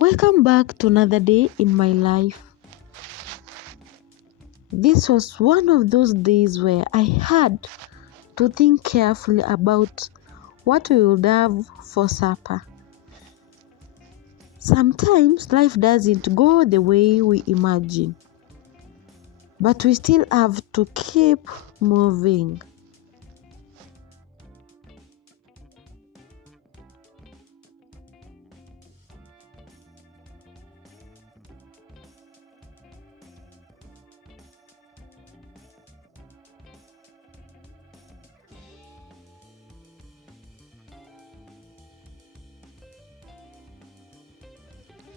Welcome back to another day in my life. This was one of those days where I had to think carefully about what we would have for supper. Sometimes life doesn't go the way we imagine, but we still have to keep moving.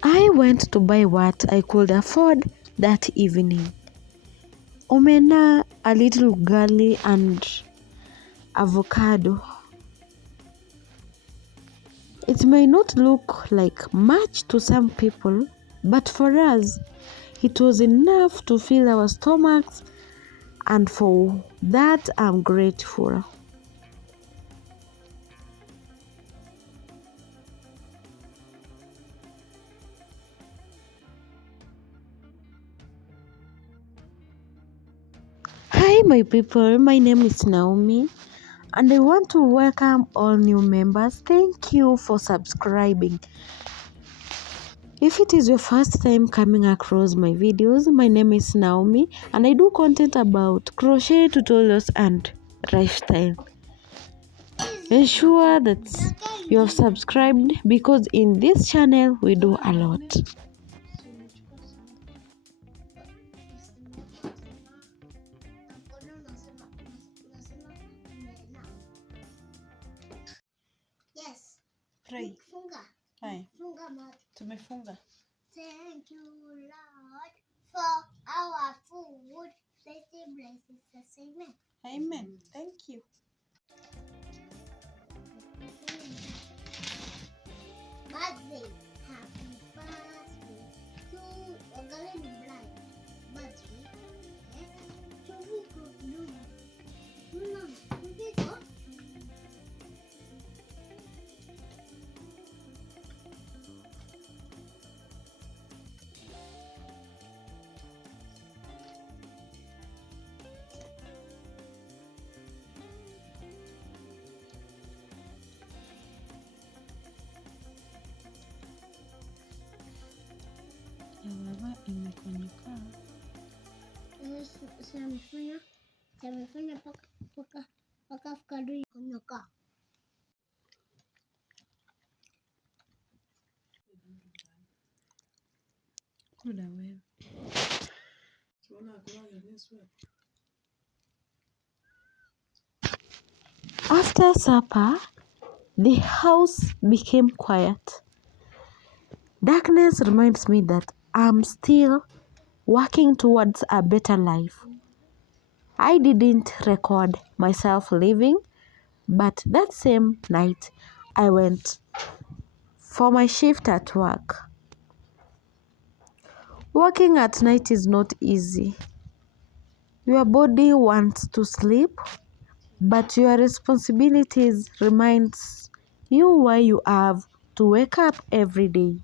I went to buy what I could afford that evening. Omena, a little ugali, and avocado. It may not look like much to some people, but for us, it was enough to fill our stomachs, and for that I'm grateful. Hi my people, my name is Naomy and I want to welcome all new members. Thank you for subscribing. If it is your first time coming across my videos, my name is Naomi and I do content about crochet tutorials and lifestyle. Ensure that you have subscribed because in this channel we do a lot. Yes. Pray. Funga. Hai. Funga mat. Tumefunga. Thank you, Lord, for our food. Bless us. Amen. Amen. Thank you. Birthday. Happy birthday to Ogalin Blind. Birthday. To we go do. No, we go. Baba imekonyeka. Samefanya paka avocado ikonyoka. Kula wewe. After supper, the house became quiet. Darkness reminds me that I'm still working towards a better life. I didn't record myself leaving, but that same night I went for my shift at work. Working at night is not easy. Your body wants to sleep, but your responsibilities reminds you why you have to wake up every day.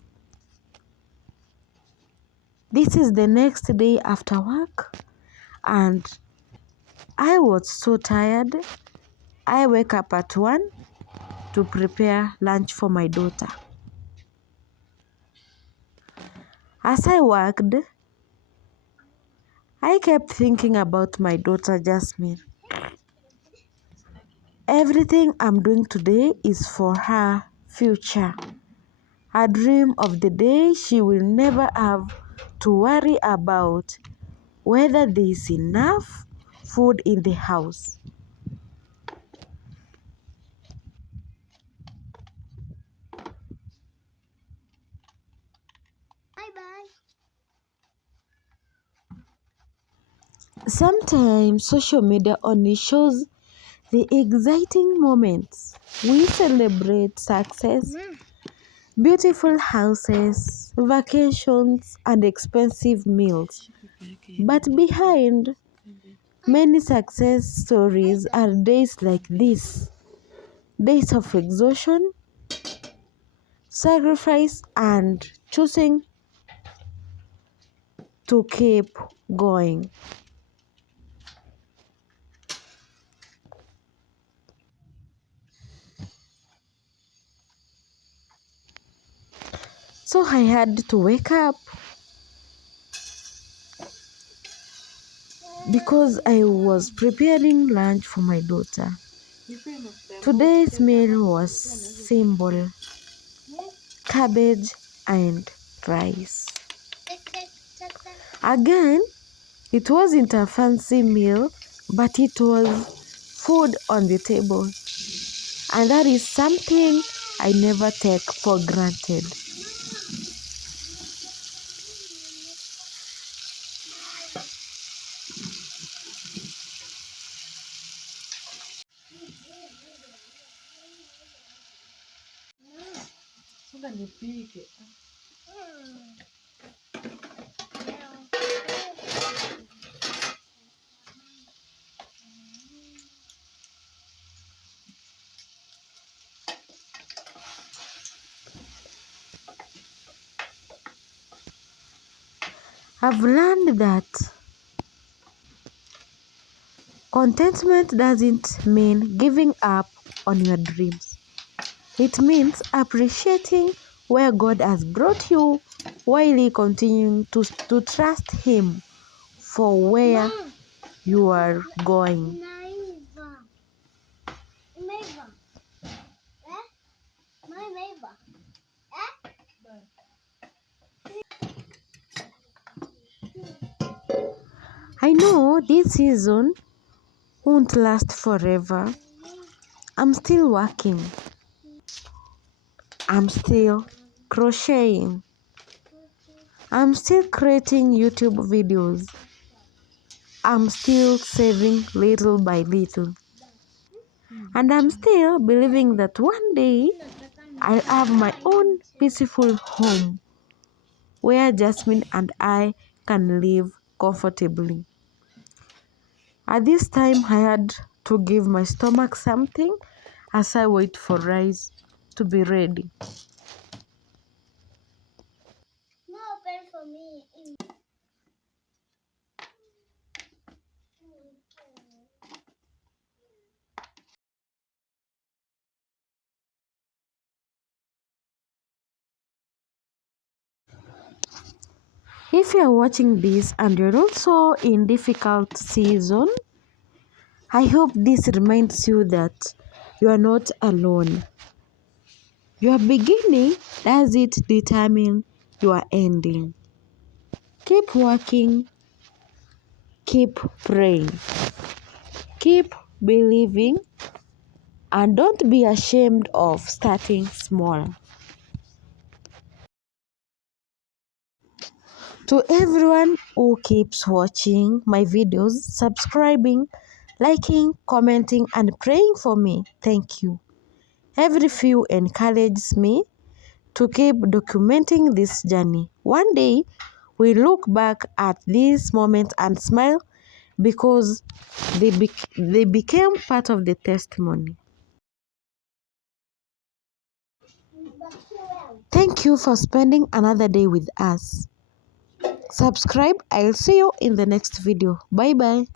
This is the next day after work and I was so tired. I wake up at 1 to prepare lunch for my daughter. As I worked, I kept thinking about my daughter Jasmine. Everything I'm doing today is for her future. A dream of the day she will never have to worry about whether there is enough food in the house. Bye. Sometimes social media only shows the exciting moments. We celebrate success, beautiful houses, vacations, and expensive meals. But behind many success stories are days like this, days of exhaustion, sacrifice, and choosing to keep going. So I had to wake up because I was preparing lunch for my daughter. Today's meal was simple: cabbage and rice. Again, it wasn't a fancy meal, but it was food on the table. And that is something I never take for granted. I've learned that contentment doesn't mean giving up on your dreams. It means appreciating where God has brought you while He continuing to trust Him for where you are going. I know this season won't last forever. I'm still working. I'm still crocheting. I'm still creating YouTube videos. I'm still saving little by little. And I'm still believing that one day I'll have my own peaceful home where Jasmine and I can live comfortably. At this time, I had to give my stomach something as I wait for rice to be ready. No, open for me. If you're watching this and you're also in difficult season, I hope this reminds you that you are not alone. Your beginning doesn't determine your ending. Keep working, keep praying, keep believing, and don't be ashamed of starting small. To everyone who keeps watching my videos, subscribing, liking, commenting, and praying for me, thank you. Every few encourages me to keep documenting this journey. One day, we look back at these moments and smile because they became part of the testimony. Thank you for spending another day with us. Subscribe. I'll see you in the next video. Bye bye.